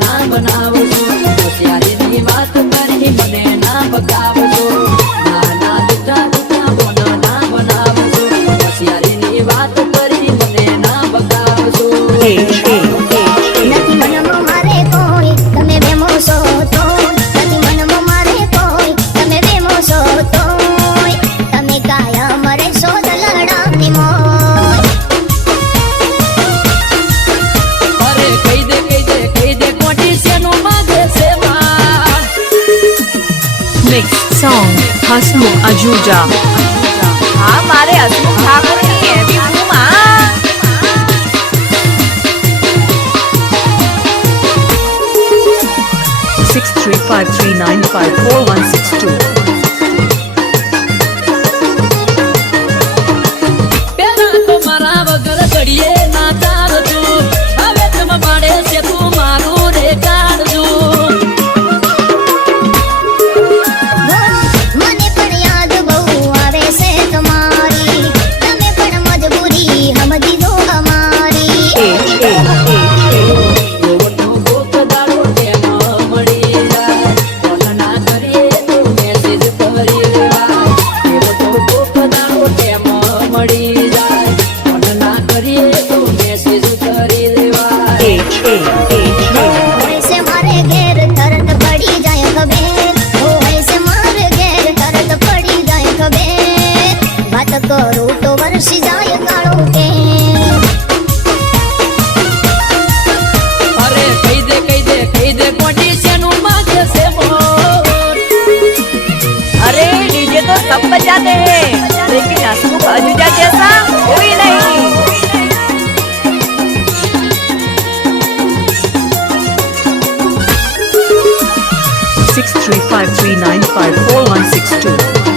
ના બનાવજો હોશિયારીની વાત કરી મને ના બતાવજો નાના દીકરા દીકરા બોન ના બનાવજો હોશિયારીની વાત કરી મને ના બતાવજો નથી મનમાં મારે કોઈ તમે વેમો છો તો નથી મનમાં મારે કોઈ તમે વેમો છો તો તમે કાયમ રહેશો દલડાની મોય અરે કહી દે કોટી શેનું માગે છે માર Mix song Hasmukh Ajuja. હા મારે હસમુખ ઠાકોરની એવી બૂમા 6353954162. પેલા તો મારા વગર ઘડીએ ના ચાલતું હવે તમે પાડે છે તું મારું રે કાઢતું મને પણ યાદ બહુ આવે છે તમારી તમે પણ મજબૂરી સમજી દો અમારી એવોનો કોક દાડો કેમ મળી જાય ફોન ના કરીએ તો મેસેજ કરી દેવાય એવોનો કોક દાડો કેમ મળી જાય ફોન ના કરીએ તો મેસેજ કરી દેવાય હોય છે મારે ઘેર તરત પડી જાય ખબર હોય છે મારે ઘેર તરત પડી જાય ખબર વાત કરું તો વરસી જાય કાળો કે અરે કહી દે કોટી શેનું માગે છે મોર अरे डीजे तो सब बजाते हैं लेकिन हसमुख अजूजा जैसा कोई नहीं 6353954162.